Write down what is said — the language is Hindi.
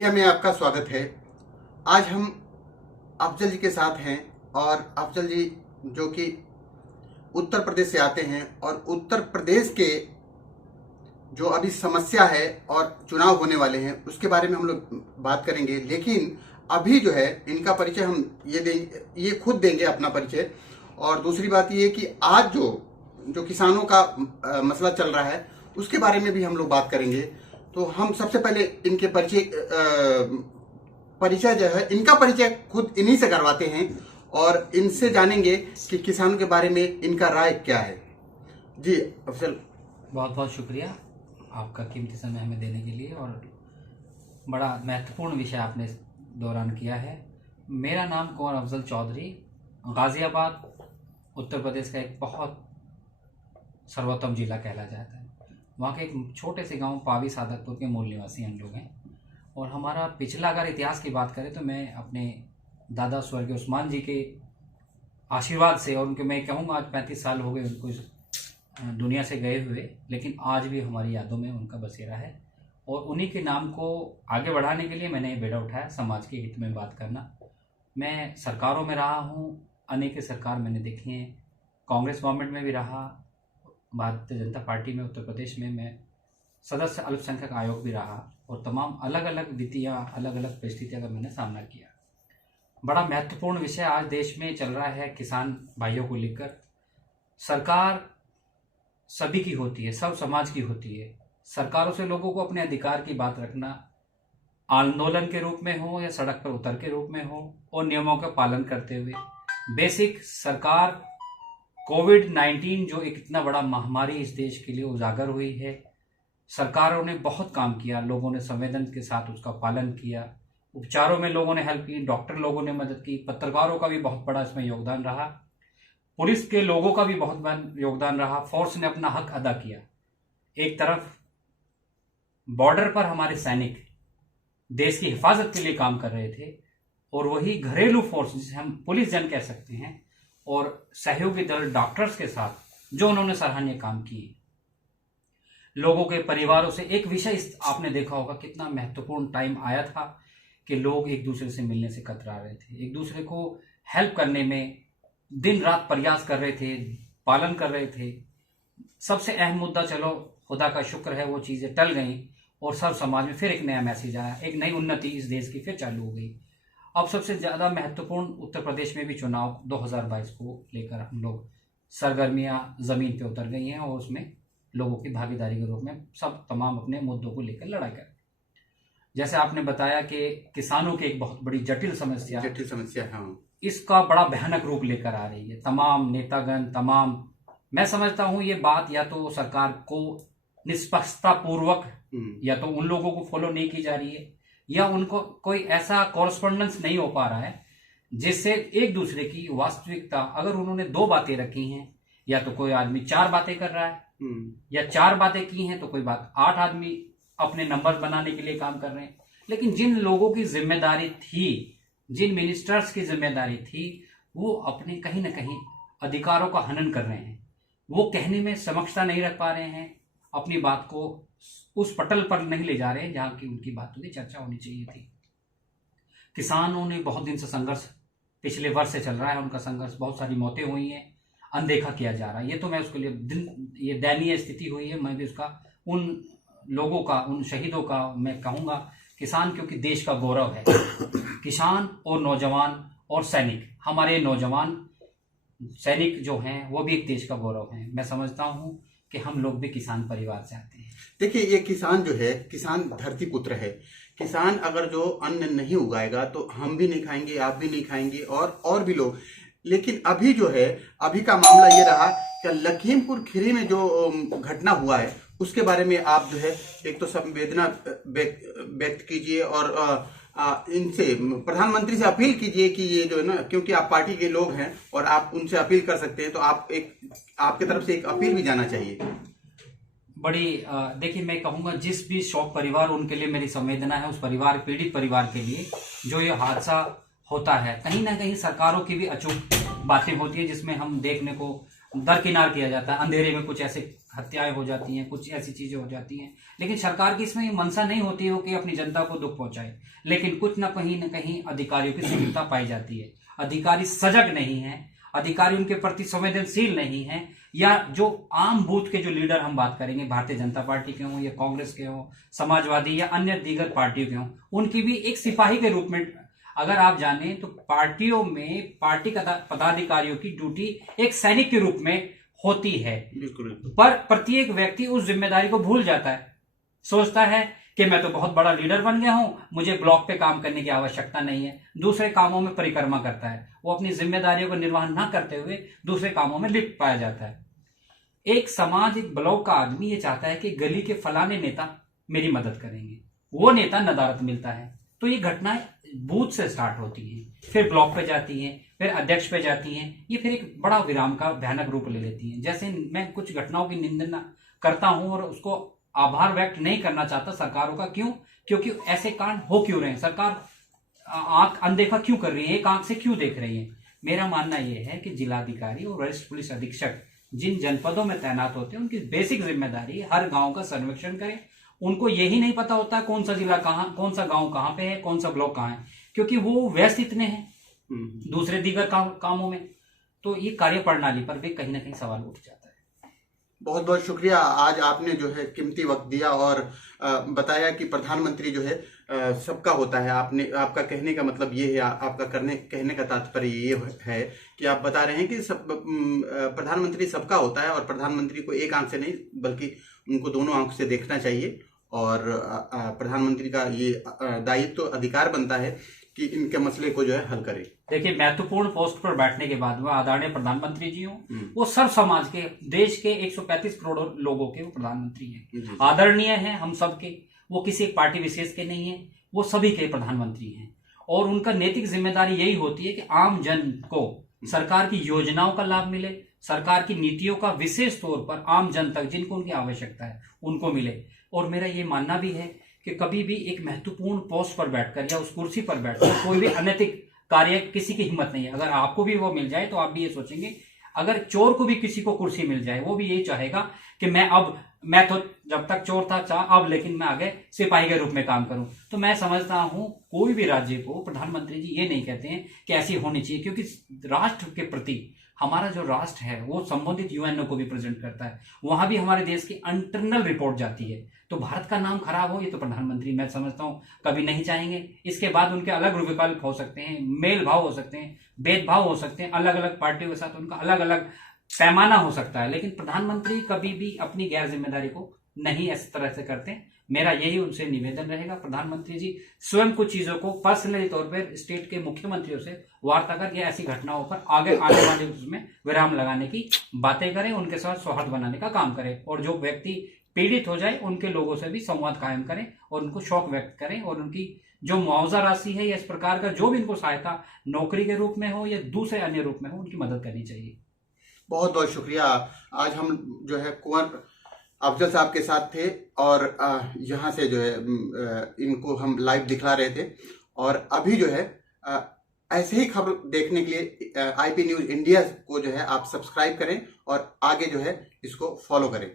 इंडिया में आपका स्वागत है। आज हम अफजल जी के साथ हैं और अफजल जी जो कि उत्तर प्रदेश से आते हैं और उत्तर प्रदेश के जो अभी समस्या है और चुनाव होने वाले हैं उसके बारे में हम लोग बात करेंगे। लेकिन अभी जो है इनका परिचय हम ये खुद देंगे अपना परिचय। और दूसरी बात ये कि आज जो किसानों का मसला चल रहा है उसके बारे में भी हम लोग बात करेंगे। तो हम सबसे पहले इनके परिचय जो है इनका परिचय खुद इन्हीं से करवाते हैं और इनसे जानेंगे कि किसानों के बारे में इनका राय क्या है। जी अफजल, बहुत बहुत शुक्रिया आपका कीमती समय हमें देने के लिए और बड़ा महत्वपूर्ण विषय आपने इस दौरान किया है। मेरा नाम कुंवर अफजल चौधरी, गाज़ियाबाद उत्तर प्रदेश का एक बहुत सर्वोत्तम जिला कहला जाता है। वहाँ के एक छोटे से गांव पावी सादकपुर के मूल निवासी हम लोग हैं। और हमारा पिछला अगर इतिहास की बात करें तो मैं अपने दादा स्वर्गीय उस्मान जी के आशीर्वाद से, और उनके मैं कहूँगा आज 35 साल हो गए उनको इस दुनिया से गए हुए, लेकिन आज भी हमारी यादों में उनका बसेरा है। और उन्हीं के नाम को आगे बढ़ाने के लिए मैंने ये बेड़ा उठाया, समाज के हित में बात करना। मैं सरकारों में रहा हूँ, अनेक सरकार मैंने देखी हैं, कांग्रेस गवर्नमेंट में भी रहा, भारतीय जनता पार्टी में उत्तर प्रदेश में मैं सदस्य अल्पसंख्यक आयोग भी रहा, और तमाम अलग अलग विधियाँ अलग अलग परिस्थितियों का मैंने सामना किया। बड़ा महत्वपूर्ण विषय आज देश में चल रहा है किसान भाइयों को लेकर। सरकार सभी की होती है, सब समाज की होती है। सरकारों से लोगों को अपने अधिकार की बात रखना, आंदोलन के रूप में हो या सड़क पर उतर के रूप में हो, और नियमों का पालन करते हुए। बेसिक सरकार कोविड-19 जो एक इतना बड़ा महामारी इस देश के लिए उजागर हुई है, सरकारों ने बहुत काम किया, लोगों ने संवेदन के साथ उसका पालन किया, उपचारों में लोगों ने हेल्प की, डॉक्टर लोगों ने मदद की, पत्रकारों का भी बहुत बड़ा इसमें योगदान रहा, पुलिस के लोगों का भी बहुत बड़ा योगदान रहा, फोर्स ने अपना हक अदा किया। एक तरफ बॉर्डर पर हमारे सैनिक देश की हिफाजत के लिए काम कर रहे थे, और वही घरेलू फोर्स जिसे हम पुलिस जन कह सकते हैं, और सहयोगी दल डॉक्टर्स के साथ जो उन्होंने सराहनीय काम किए। लोगों के परिवारों से एक विषय आपने देखा होगा कितना महत्वपूर्ण टाइम आया था कि लोग एक दूसरे से मिलने से कतरा रहे थे, एक दूसरे को हेल्प करने में दिन रात प्रयास कर रहे थे, पालन कर रहे थे। सबसे अहम मुद्दा, चलो खुदा का शुक्र है वो चीज़ें टल गई और सब समाज में फिर एक नया मैसेज आया, एक नई उन्नति इस देश की फिर चालू हो गई। अब सबसे ज़्यादा महत्वपूर्ण उत्तर प्रदेश में भी चुनाव 2022 को लेकर हम लोग सरगर्मियां ज़मीन पे उतर गई हैं, और उसमें लोगों की भागीदारी के रूप में सब तमाम अपने मुद्दों को लेकर लड़ाई कर। जैसे आपने बताया कि किसानों की एक बहुत बड़ी जटिल समस्या हाँ, इसका बड़ा भयानक रूप लेकर आ रही है। तमाम नेतागण, मैं समझता हूं ये बात या तो सरकार को निष्पक्षता पूर्वक या तो उन लोगों को फॉलो नहीं की जा रही है, या उनको कोई ऐसा कॉरस्पॉन्डेंस नहीं हो पा रहा है जिससे एक दूसरे की वास्तविकता, अगर उन्होंने 2 बातें रखी हैं, या तो कोई आदमी 4 बातें कर रहा है, या 4 बातें की हैं तो कोई बात 8 आदमी अपने नंबर बनाने के लिए काम कर रहे हैं। लेकिन जिन लोगों की जिम्मेदारी थी, जिन मिनिस्टर्स की जिम्मेदारी थी, वो अपने कहीं ना कहीं अधिकारों का हनन कर रहे हैं। वो कहने में समक्षता नहीं रख पा रहे हैं, अपनी बात को उस पटल पर नहीं ले जा रहे हैं जहां की उनकी बातों की चर्चा होनी चाहिए थी। किसानों ने बहुत दिन से संघर्ष पिछले वर्ष से चल रहा है, उनका संघर्ष, बहुत सारी मौतें हुई हैं, अनदेखा किया जा रहा है। ये तो मैं उसके लिए ये दयनीय स्थिति हुई है, मैं भी उसका, उन लोगों का, उन शहीदों का मैं कहूँगा। किसान क्योंकि देश का गौरव है, किसान और नौजवान और सैनिक, हमारे नौजवान सैनिक जो हैं वो भी एक देश का गौरव हैं। मैं समझता हूँ कि हम लोग भी किसान परिवार से आते हैं। देखिए ये किसान जो है, किसान धरती पुत्र है। किसान अगर जो अन्न नहीं उगाएगा तो हम भी नहीं खाएंगे, आप भी नहीं खाएंगे, और भी लोग। लेकिन अभी जो है, अभी का मामला ये रहा कि लखीमपुर खीरी में जो घटना हुआ है उसके बारे में आप जो है एक तो संवेदना व्यक्त कीजिए और इनसे प्रधानमंत्री से अपील कीजिए कि ये जो है ना, क्योंकि आप पार्टी के लोग हैं और आप उनसे अपील कर सकते हैं, तो आपके तरफ से एक अपील भी जाना चाहिए। बड़ी देखिए, मैं कहूँगा जिस भी शोक परिवार, उनके लिए मेरी संवेदना है। उस परिवार, पीड़ित परिवार के लिए जो ये हादसा होता है, कहीं ना कहीं सरकारों की भी अचूक बातें होती है जिसमें हम देखने को दरकिनार किया जाता है। अंधेरे में कुछ ऐसे हत्याएं हो जाती हैं, कुछ ऐसी चीजें हो जाती हैं, लेकिन सरकार की इसमें मंशा नहीं होती हो कि अपनी जनता को दुख पहुंचाए। लेकिन कुछ न कहीं अधिकारियों की सुविधा पाई जाती है, अधिकारी सजग नहीं है, अधिकारी उनके प्रति संवेदनशील नहीं है, या जो आम बूथ के जो लीडर हम बात करेंगे, भारतीय जनता पार्टी के हों या कांग्रेस के हों, समाजवादी या अन्य दीगर पार्टियों के हों, उनकी भी एक सिपाही के रूप में अगर आप जाने तो पार्टियों में पार्टी पदाधिकारियों की ड्यूटी एक सैनिक के रूप में होती है। बिल्कुल। पर प्रत्येक व्यक्ति उस जिम्मेदारी को भूल जाता है, सोचता है कि मैं तो बहुत बड़ा लीडर बन गया हूं, मुझे ब्लॉक पे काम करने की आवश्यकता नहीं है, दूसरे कामों में परिक्रमा करता है, वो अपनी जिम्मेदारियों का निर्वहन न करते हुए दूसरे कामों में लिप्त पाया जाता है। एक समाज, एक ब्लॉक का आदमी ये चाहता है कि गली के फलाने नेता मेरी मदद करेंगे, वो नेता नदारत मिलता है। तो ये घटनाएं बूथ से स्टार्ट होती हैं, फिर ब्लॉक पे जाती हैं, फिर अध्यक्ष पे जाती हैं, ये फिर एक बड़ा विराम का भयानक रूप ले लेती हैं। जैसे मैं कुछ घटनाओं की निंदा करता हूं और उसको आभार व्यक्त नहीं करना चाहता सरकारों का, क्यों? क्योंकि ऐसे कांड हो क्यों रहे हैं, सरकार आंख अनदेखा क्यों कर रही है, एक आंख से क्यों देख रही है। मेरा मानना यह है कि जिलाधिकारी और वरिष्ठ पुलिस अधीक्षक जिन जनपदों में तैनात होते हैं, उनकी बेसिक जिम्मेदारी हर गांव का सर्वेक्षण करें। उनको यही नहीं पता होता कौन सा जिला कहाँ, कौन सा गांव कहाँ पे है, कौन सा ब्लॉक कहाँ है, क्योंकि वो व्यस्त इतने हैं दूसरे दीगर कामों में। तो ये कार्य प्रणाली पर भी कहीं ना कहीं सवाल उठ जाता है। बहुत बहुत शुक्रिया, आज आपने जो है कीमती वक्त दिया और बताया कि प्रधानमंत्री जो है सबका होता है। आपका कहने का मतलब ये है, आपका कहने का तात्पर्य ये है कि आप बता रहे हैं कि प्रधानमंत्री सबका होता है और प्रधानमंत्री को एक आंख से नहीं बल्कि उनको दोनों आंख से देखना चाहिए। और प्रधानमंत्री का ये दायित्व तो अधिकार बनता है कि इनके मसले को जो है हल करे। देखिए, महत्वपूर्ण पोस्ट पर बैठने के बाद वह आदरणीय प्रधानमंत्री जी हों, वो सर्व समाज के, देश के 135 करोड़ लोगों के वो प्रधानमंत्री हैं, आदरणीय हैं हम सब के। वो किसी एक पार्टी विशेष के नहीं है, वो सभी के प्रधानमंत्री हैं। और उनका नैतिक जिम्मेदारी यही होती है कि आम जन को सरकार की योजनाओं का लाभ मिले, सरकार की नीतियों का विशेष तौर पर आम जन तक जिनको उनकी आवश्यकता है उनको मिले। और मेरा ये मानना भी है कि कभी भी एक महत्वपूर्ण पोस्ट पर बैठकर या उस कुर्सी पर बैठकर कोई भी अनैतिक कार्य किसी की हिम्मत नहीं है। अगर आपको भी वो मिल जाए तो आप भी ये सोचेंगे, अगर चोर को भी किसी को कुर्सी मिल जाए वो भी यही चाहेगा कि मैं तो जब तक चोर था अब लेकिन मैं आगे सिपाही के रूप में काम करूं। तो मैं समझता हूं कोई भी राज्य को प्रधानमंत्री जी ये नहीं कहते हैं कि ऐसी होनी चाहिए, क्योंकि राष्ट्र के प्रति हमारा जो राष्ट्र है वो संबंधित यूएनओ को भी प्रेजेंट करता है, वहां भी हमारे देश की इंटरनल रिपोर्ट जाती है। तो भारत का नाम खराब हो ये तो प्रधानमंत्री मैं समझता हूं कभी नहीं चाहेंगे। इसके बाद उनके अलग विकल्प हो सकते हैं, मेल भाव हो सकते हैं, भेदभाव हो सकते हैं, अलग अलग पार्टियों के साथ उनका अलग अलग पैमाना हो सकता है, लेकिन प्रधानमंत्री कभी भी अपनी गैर जिम्मेदारी को नहीं इस तरह से करते। मेरा यही उनसे निवेदन रहेगा, प्रधानमंत्री जी स्वयं कुछ चीजों को पर्सनली तौर पर स्टेट के मुख्यमंत्रियों से वार्ता करके ऐसी घटनाओं पर आगे आने वाले उसमें विराम लगाने की बातें करें, उनके साथ सौहार्द बनाने का काम करें, और जो व्यक्ति पीड़ित हो जाए उनके लोगों से भी संवाद कायम करें और उनको शौक व्यक्त करें, और उनकी जो मुआवजा राशि है या इस प्रकार का जो भी इनको सहायता नौकरी के रूप में हो या दूसरे अन्य रूप में हो, उनकी मदद करनी चाहिए। बहुत बहुत शुक्रिया। आज हम जो है कुंवर अफजल साहब के साथ थे और यहाँ से जो है इनको हम लाइव दिखला रहे थे। और अभी जो है ऐसे ही खबर देखने के लिए IP न्यूज़ इंडिया को जो है आप सब्सक्राइब करें और आगे जो है इसको फॉलो करें।